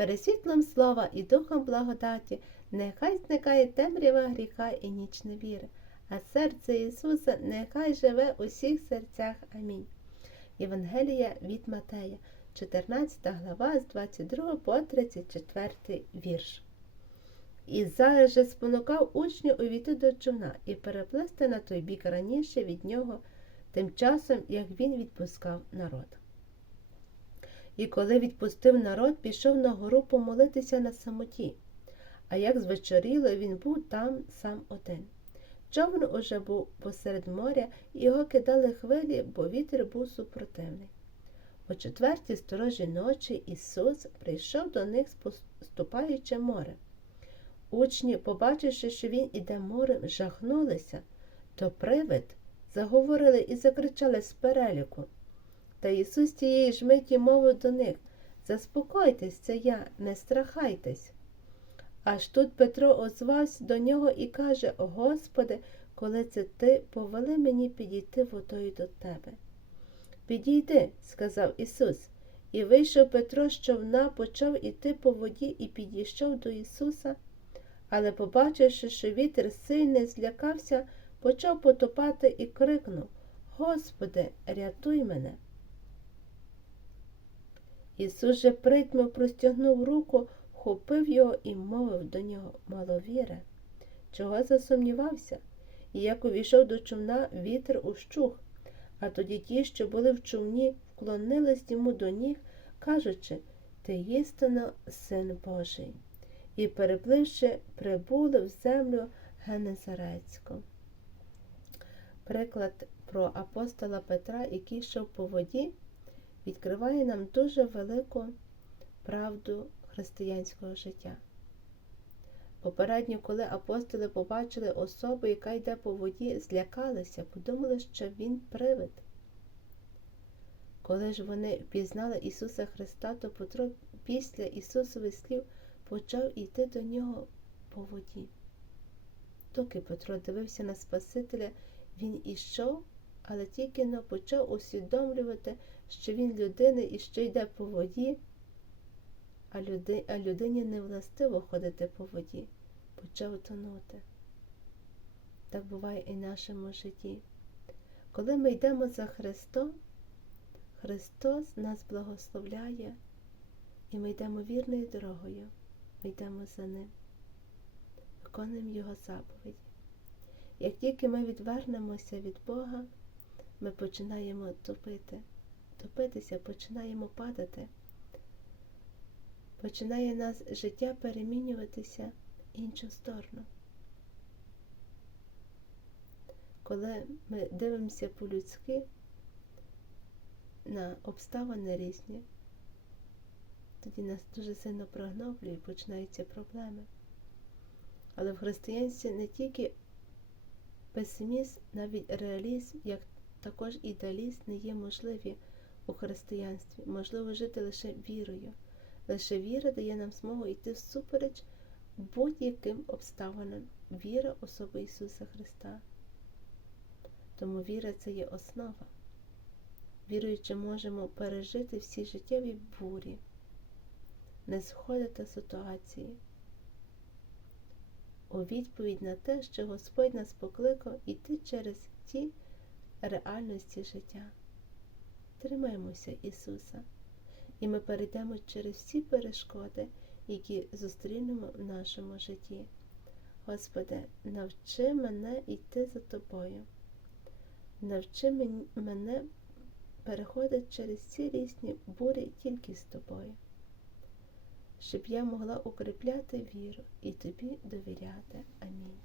Перед світлом слова і духом благодаті, нехай зникає темрява гріха і ніч невіри, а серце Ісуса нехай живе у всіх серцях. Амінь. Євангелія від Матея, 14 глава з 22 по 34 вірш. І зараз же спонукав учнів увійти до човна і переплисти на той бік раніше від нього, тим часом, як він відпускав народ. І коли відпустив народ, пішов на гору помолитися на самоті. А як звечоріло, він був там сам один. Човен уже був посеред моря, і його кидали хвилі, бо вітер був супротивний. О четвертій сторожі ночі Ісус прийшов до них, ступаючи море. Учні, побачивши, що він іде морем, жахнулися, то привид заговорили і закричали з переліку. Та Ісус тієї ж миті мовив до них Заспокойтесь, це я, не страхайтесь. Аж тут Петро озвався до нього і каже Господи, коли це ти повели мені підійти водою до тебе. Підійди, сказав Ісус, і вийшов Петро з човна, почав іти по воді і підійшов до Ісуса, але, побачивши, що вітер сильний, злякався, почав потопати і крикнув Господи, рятуй мене. Ісус же притьмо простягнув руку, хопив його і мовив до нього маловіре, чого засумнівався, і як увійшов до човна, вітер ущух, а тоді ті, що були в човні, вклонились йому до ніг, кажучи Ти істинно син Божий, і, перепливши, прибули в землю Генезарецьку. Приклад про апостола Петра, який йшов по воді відкриває нам дуже велику правду християнського життя. Попередньо, коли апостоли побачили особу, яка йде по воді, злякалися, подумали, що він привид. Коли ж вони впізнали Ісуса Христа, то Петро після Ісусових слів почав йти до нього по воді. Доки Петро дивився на Спасителя, він ішов, але тільки но почав усвідомлювати, що він людина і що йде по воді, а, люди, а людині не властиво ходити по воді, почав тонути. Так буває і в нашому житті. Коли ми йдемо за Христом, Христос нас благословляє, і ми йдемо вірною дорогою, ми йдемо за Ним, виконуємо Його заповіді. Як тільки ми відвернемося від Бога, ми починаємо топити топитися, починаємо падати. Починає нас життя перемінюватися в іншу сторону. Коли ми дивимося по-людськи на обставини різні, тоді нас дуже сильно прогноблює починаються проблеми. Але в християнстві не тільки песимізм, навіть реалізм, як також ідеалізм не є можливі у християнстві, можливо жити лише вірою. Лише віра дає нам змогу йти всупереч будь-яким обставинам віра особи Ісуса Христа. Тому віра це є основа. Віруючи, можемо пережити всі життєві бурі, не сходити ситуації. У відповідь на те, що Господь нас покликав іти через ті реальності життя. Тримаємося Ісуса, і ми перейдемо через всі перешкоди, які зустрінемо в нашому житті. Господи, навчи мене йти за Тобою, навчи мене переходити через ці різні бурі тільки з тобою, щоб я могла укріпляти віру і тобі довіряти. Амінь.